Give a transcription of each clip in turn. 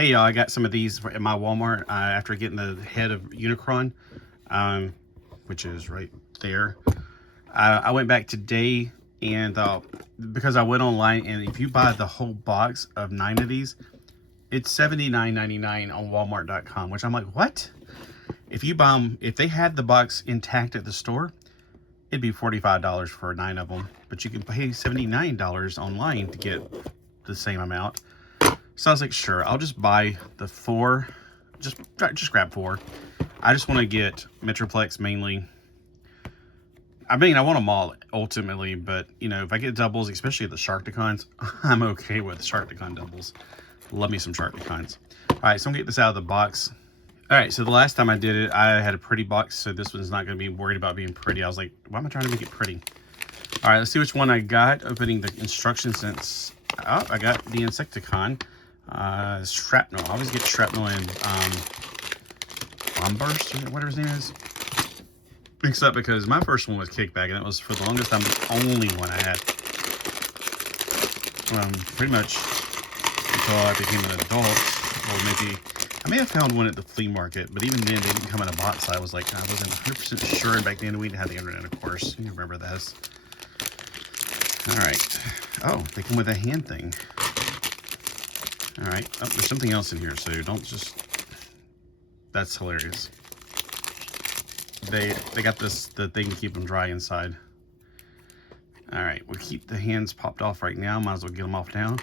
Hey y'all, I got some of these at my Walmart after getting the head of Unicron, which is right there. I went back today and because I went online, and if you buy the whole box of 9 of these, it's $79.99 on Walmart.com, which I'm like, what? If you buy them, if they had the box intact at the store, it'd be $45 for 9 of them, but you can pay $79 online to get the same amount. So I was like, sure, I'll just buy the 4, just grab 4. I just want to get Metroplex mainly. I mean, I want them all ultimately, but you know, if I get doubles, especially the Sharkticons, I'm okay with Sharkticon doubles. Love me some Sharkticons. All right, so I'm gonna get this out of the box. All right, so the last time I did it, I had a pretty box, so this one's not gonna be worried about being pretty. I was like, why am I trying to make it pretty? All right, let's see which one I got. Opening the instructions since, oh, I got the Insecticon. Shrapnel. I always get Shrapnel and Bombburst, or whatever his name is, mixed up because my first one was Kickback, and it was for the longest time the only one I had. Pretty much until I became an adult, or maybe I may have found one at the flea market, but even then they didn't come in a box. So I was like, I wasn't 100% sure. And back then we didn't have the internet, of course. You remember this? All right. Oh, they come with a hand thing. All right. Oh, there's something else in here, so don't just. That's hilarious. They got the thing to keep them dry inside. All right, we'll keep the hands popped off right now. Might as well get them off now.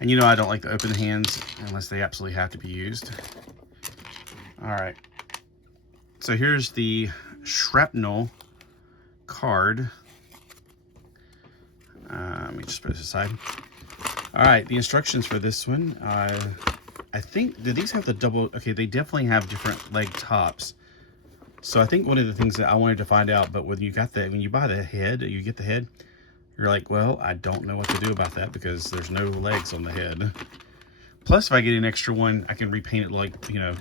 And you know I don't like to open the hands unless they absolutely have to be used. All right. So here's the Shrapnel card. Let me just put this aside. All right, the instructions for this one. I think, do these have the double? Okay, they definitely have different leg tops. So I think one of the things that I wanted to find out, but when you buy the head, you get the head, you're like, well, I don't know what to do about that because there's no legs on the head. Plus, if I get an extra one, I can repaint it like, you know,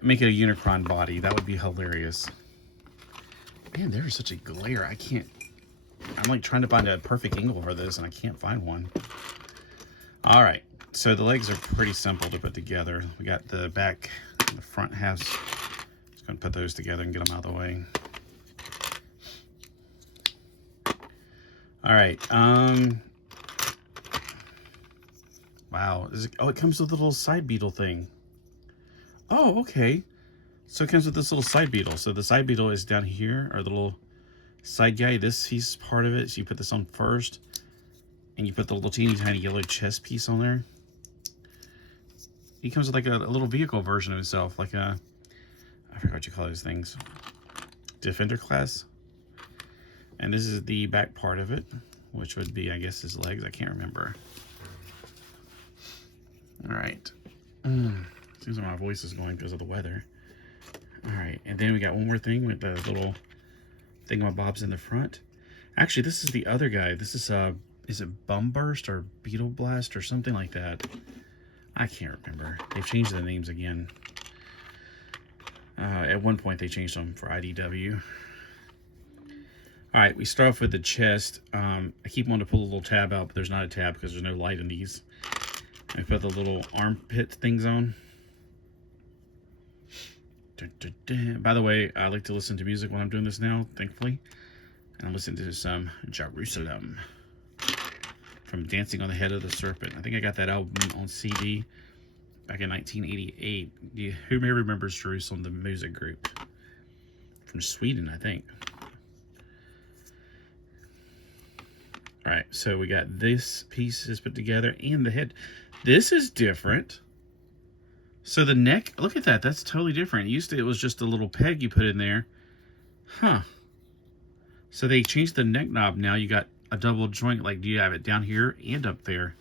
make it a Unicron body. That would be hilarious. Man, there's such a glare. I'm like trying to find a perfect angle for this and I can't find one. All right. So the legs are pretty simple to put together. We got the back and the front halves. Just gonna put those together and get them out of the way. All right. Wow. Oh, it comes with a little side beetle thing. Oh, okay. So it comes with this little side beetle. So the side beetle is down here, or the little side guy. He's part of it. So you put this on first, and you put the little teeny tiny yellow chest piece on there. He comes with like a little vehicle version of himself, like I forgot what you call those things. Defender class. And this is the back part of it, which would be, I guess, his legs. I can't remember. All right. Seems like my voice is going because of the weather. All right, and then we got one more thing with the little thingamabobs in the front. Actually, this is the other guy. This is it Bombburst or Beetle Blast or something like that? I can't remember. They've changed the names again. At one point, they changed them for IDW. All right, we start off with the chest. I keep wanting to pull a little tab out, but there's not a tab because there's no light in these. I put the little armpit things on. By the way, I like to listen to music when I'm doing this now, thankfully. And I'm listening to some Jerusalem from Dancing on the Head of the Serpent. I think I got that album on CD back in 1988. Who may remembers Jerusalem, the music group? From Sweden, I think. All right, so we got this piece is put together and the head. This is different. So the neck, look at that. That's totally different. It was just a little peg you put in there. Huh. So they changed the neck knob. Now you got a double joint. Like, do you have it down here and up there?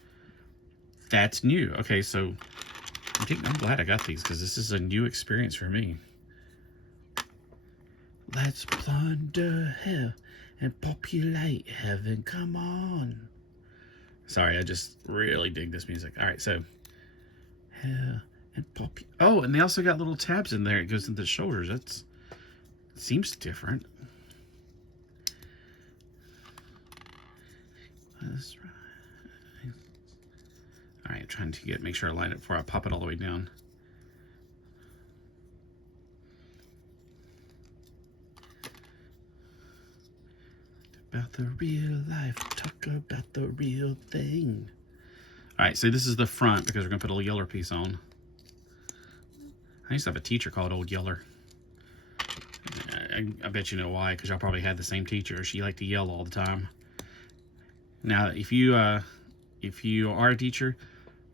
That's new. Okay, so I'm glad I got these because this is a new experience for me. Let's plunder hell and populate heaven. Come on. Sorry, I just really dig this music. All right, so hell and pop. Oh, and they also got little tabs in there. It goes into the shoulders. That seems different. That's right. trying to make sure I line it before I pop it all the way down. About the real life, talk about the real thing. All right, so this is the front because we're gonna put a little yeller piece on. I used to have a teacher called Old Yeller. I bet you know why, because y'all probably had the same teacher. She liked to yell all the time. Now, if you are a teacher,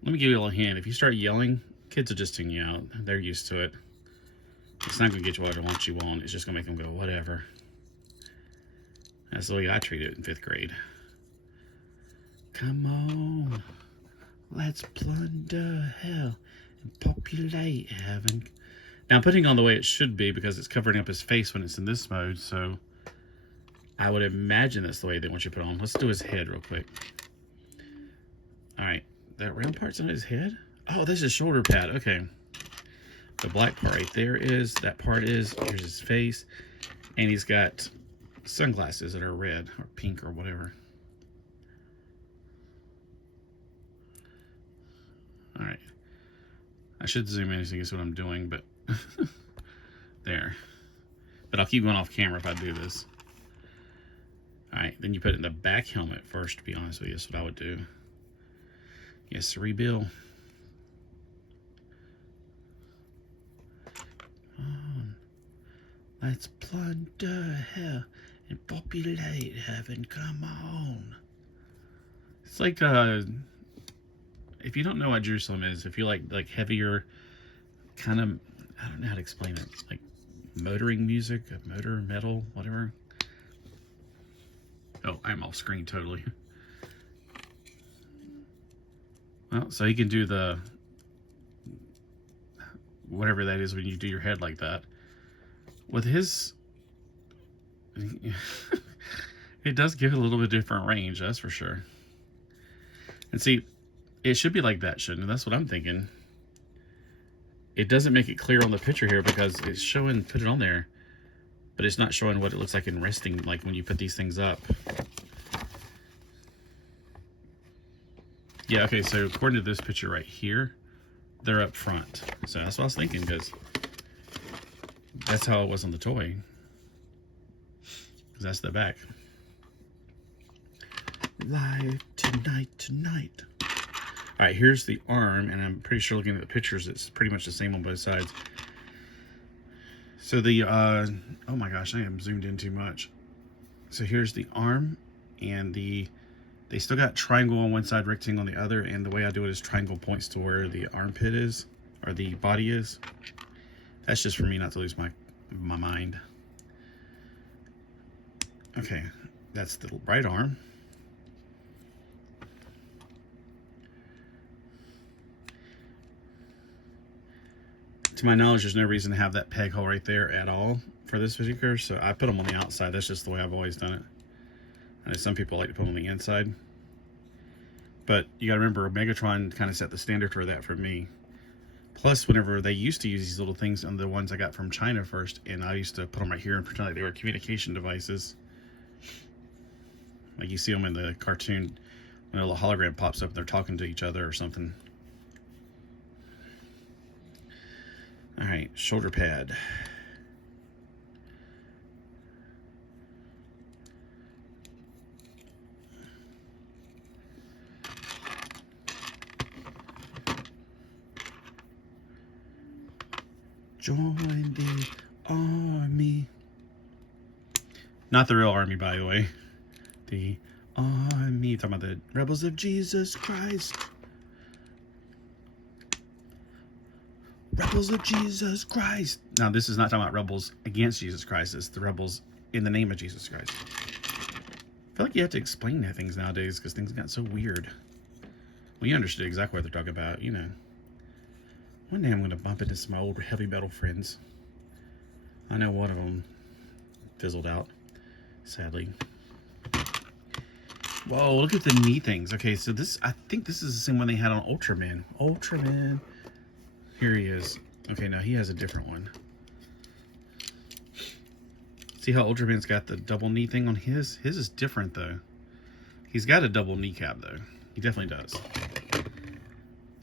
let me give you a little hint. If you start yelling, kids will just tune you out. They're used to it. It's not gonna get you what you want. It's just gonna make them go, whatever. That's the way I treated it in 5th grade. Come on, let's plunder hell and populate heaven. Now I'm putting on the way it should be because it's covering up his face when it's in this mode, so I would imagine that's the way they want you to put on. Let's do his head real quick. Alright, that round part's on his head? Oh, this is shoulder pad, okay. The black part right there is, that part is, here's his face, and he's got sunglasses that are red or pink or whatever. All right, I should zoom in so you can see what I'm doing, but there. But I'll keep going off camera if I do this. All right, then you put it in the back helmet first, to be honest with you. That's what I would do. Yes, rebuild. Let's plunder hell and populate heaven. Come on. It's like if you don't know what Jerusalem is, if you like heavier kind of, I don't know how to explain it, like motoring music, motor metal, whatever. Oh, I'm off screen totally. Well, so you can do the whatever that is when you do your head like that. With his, it does give it a little bit different range, that's for sure. And see, it should be like that, shouldn't it? That's what I'm thinking. It doesn't make it clear on the picture here because it's showing, put it on there, but it's not showing what it looks like in resting, like when you put these things up. Yeah, okay, so according to this picture right here, they're up front. So that's what I was thinking, because that's how it was on the toy. Because that's the back. Live tonight. All right, here's the arm, and I'm pretty sure looking at the pictures, it's pretty much the same on both sides. So the, oh my gosh, I am zoomed in too much. So here's the arm, and they still got triangle on one side, rectangle on the other, and the way I do it is triangle points to where the armpit is, or the body is. That's just for me not to lose my mind. Okay, that's the right arm. To my knowledge, there's no reason to have that peg hole right there at all for this particular, so I put them on the outside. That's just the way I've always done it. I know some people like to put them on the inside, but you gotta remember, Megatron kind of set the standard for that for me. Plus, whenever they used to use these little things, and the ones I got from China first, and I used to put them right here and pretend like they were communication devices. Like you see them in the cartoon, when a little hologram pops up and they're talking to each other or something. All right, shoulder pad. Join the army. Not the real army, by the way. The army. Talking about the rebels of Jesus Christ. Rebels of Jesus Christ. Now, this is not talking about rebels against Jesus Christ. It's the rebels in the name of Jesus Christ. I feel like you have to explain things nowadays because things got so weird. Well, you understood exactly what they're talking about, you know. One day I'm going to bump into some old heavy metal friends. I know one of them fizzled out, sadly. Whoa, look at the knee things. Okay, so this, I think this is the same one they had on Ultraman. Ultraman. Here he is. Okay, now he has a different one. See how Ultraman's got the double knee thing on his? His is different, though. He's got a double kneecap, though. He definitely does.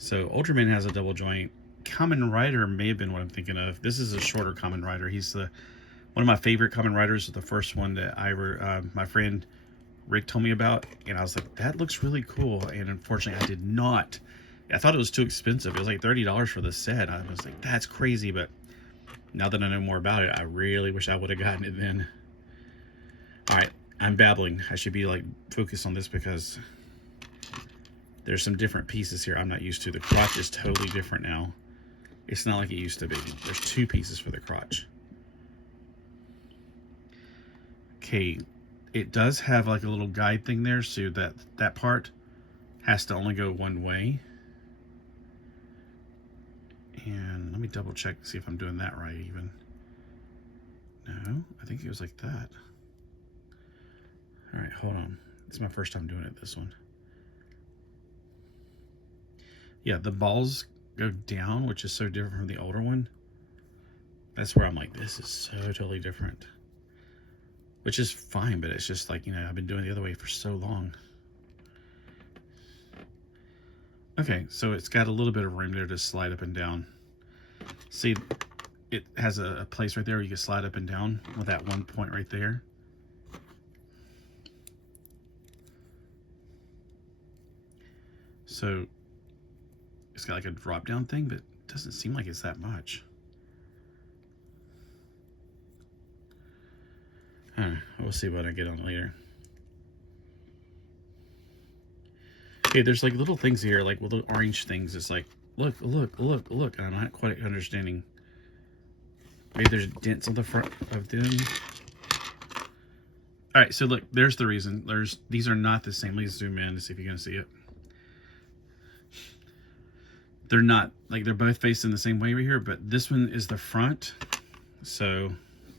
So Ultraman has a double joint. Kamen Rider may have been what I'm thinking of. This is a shorter Kamen Rider. He's one of my favorite Kamen Riders. The first one that my friend Rick told me about, and I was like, that looks really cool. And unfortunately, I did not. I thought it was too expensive. It was like $30 for the set. I was like, that's crazy. But now that I know more about it, I really wish I would have gotten it then. All right, I'm babbling. I should be like focused on this because there's some different pieces here I'm not used to. The crotch is totally different now. It's not like it used to be. There's 2 pieces for the crotch. Okay, it does have like a little guide thing there, so that part has to only go one way. And let me double check to see if I'm doing that right even. No, I think it was like that. All right, hold on. It's my first time doing it, this one. Yeah, the balls go down, which is so different from the older one. That's where I'm like, this is so totally different. Which is fine, but it's just like, you know, I've been doing it the other way for so long. Okay, so it's got a little bit of room there to slide up and down. See, it has a place right there where you can slide up and down with that one point right there. So it's got like a drop down thing, but it doesn't seem like it's that much. We'll see what I get on later. Okay, there's like little things here, like little orange things. It's like, look. I'm not quite understanding. Maybe there's dents on the front of them. All right, so look, there's the reason. These are not the same. Let me zoom in to see if you're gonna see it. They're not, like, they're both facing the same way right here, but this one is the front. So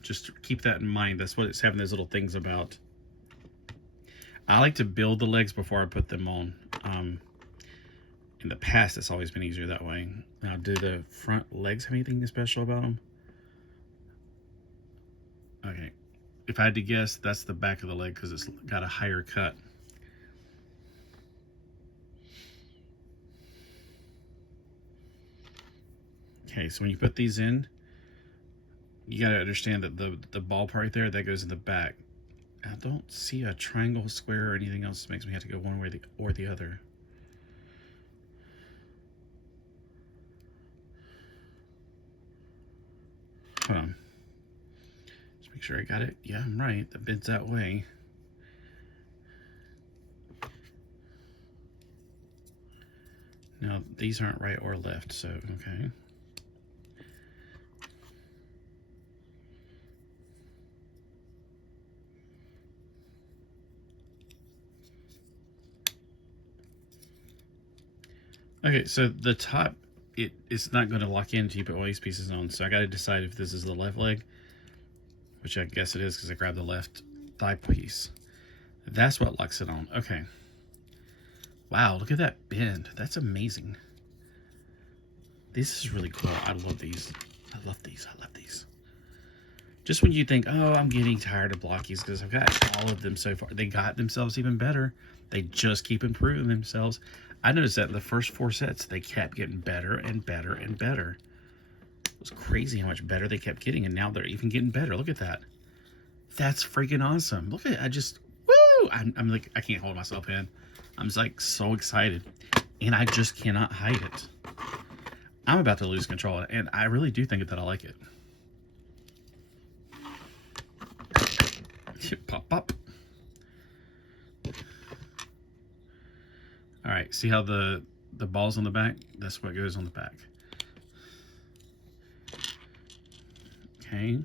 just keep that in mind. That's what it's having those little things about. I like to build the legs before I put them on. In the past, it's always been easier that way. Now, do the front legs have anything special about them? Okay. If I had to guess, that's the back of the leg because it's got a higher cut. Okay, so when you put these in, you got to understand that the ball part right there, that goes in the back. I don't see a triangle, square, or anything else that makes me have to go one way or the other. Hold on. Just make sure I got it. Yeah, I'm right. The bend's that way. Now, these aren't right or left, so, okay. Okay, so the top, it's not going to lock in until you put all these pieces on. So I got to decide if this is the left leg, which I guess it is because I grabbed the left thigh piece. That's what locks it on. Okay. Wow, look at that bend. That's amazing. This is really cool. I love these. I love these. Just when you think, oh, I'm getting tired of Blokees because I've got all of them so far. They got themselves even better. They just keep improving themselves. I noticed that in the first 4 sets, they kept getting better and better and better. It was crazy how much better they kept getting, and now they're even getting better. Look at that. That's freaking awesome. Look at it. Woo! I'm like, I can't hold myself in. I'm just like so excited, and I just cannot hide it. I'm about to lose control, and I really do think that I like it. Pop, pop. All right, see how the ball's on the back? That's what goes on the back. Okay.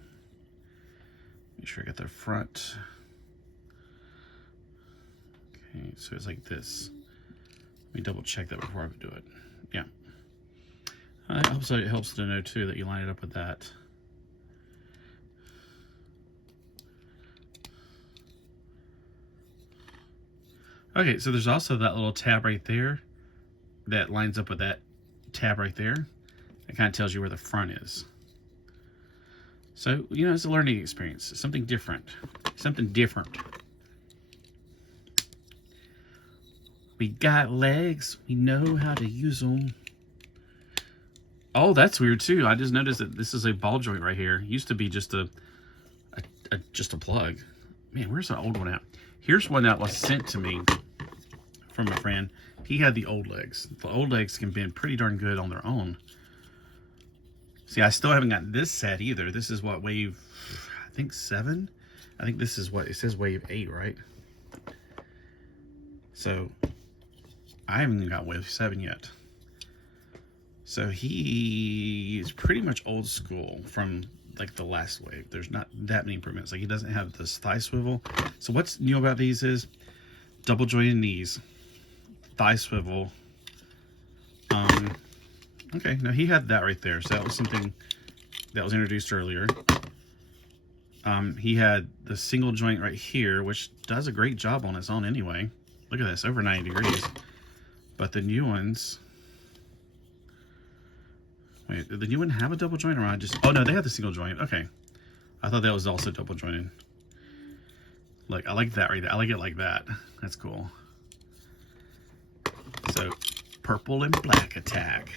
Make sure I got the front. Okay, so it's like this. Let me double check that before I do it. Yeah. Also, it helps to know too that you line it up with that. Okay, so there's also that little tab right there that lines up with that tab right there. It kind of tells you where the front is. So, you know, it's a learning experience. It's something different. Something different. We got legs. We know how to use them. Oh, that's weird too. I just noticed that this is a ball joint right here. It used to be just a plug. Man, where's the old one at? Here's one that was sent to me from a friend. He had the old legs. The old legs can bend pretty darn good on their own. See, I still haven't got this set either. This is what, wave, I think 7? I think this is what, it says wave 8, right? So, I haven't even got wave 7 yet. So he's pretty much old school from like the last wave. There's not that many improvements. Like he doesn't have this thigh swivel. So what's new about these is double jointed knees, thigh swivel. Okay, now he had that right there. So that was something that was introduced earlier. He had the single joint right here, which does a great job on its own anyway. Look at this, over 90 degrees. But the new ones, wait, did the new one have a double joint or I just... Oh, no, they have the single joint. Okay. I thought that was also double jointed. Like, I like that right there. I like it like that. That's cool. So, purple and black attack.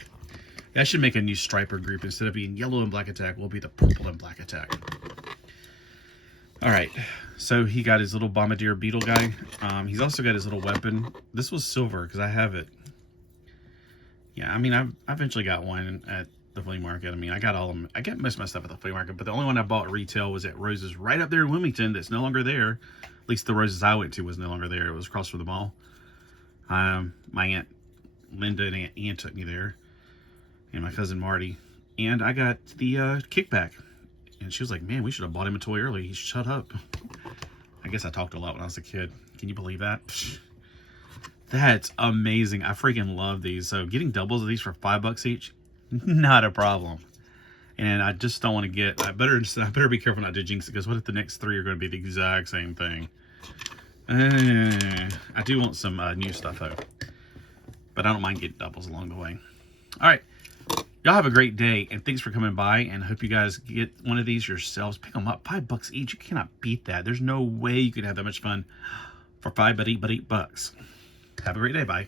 I should make a new striper group. Instead of being yellow and black attack, we'll be the purple and black attack. Alright. So, he got his little bombardier beetle guy. He's also got his little weapon. This was silver, because I have it. Yeah, I mean, I eventually got one at the flea market. I mean, I got all of them. I get most of my stuff at the flea market, but the only one I bought retail was at Rose's right up there in Wilmington. That's no longer there. At least the Rose's I went to was no longer there. It was across from the mall. My Aunt Linda and Aunt Ann took me there, and my cousin Marty. And I got the kickback. And she was like, man, we should have bought him a toy early. He shut up. I guess I talked a lot when I was a kid. Can you believe that? That's amazing. I freaking love these. So getting doubles of these for $5 each, not a problem. And I just don't want to get, I better be careful not to jinx it, because what if the next 3 are going to be the exact same thing? I do want some new stuff though, but I don't mind getting doubles along the way. All right. Y'all have a great day, and thanks for coming by, and I hope you guys get one of these yourselves. Pick them up, $5 each. You cannot beat that. There's no way you could have that much fun for $5 but $8 bucks. Have a great day. Bye.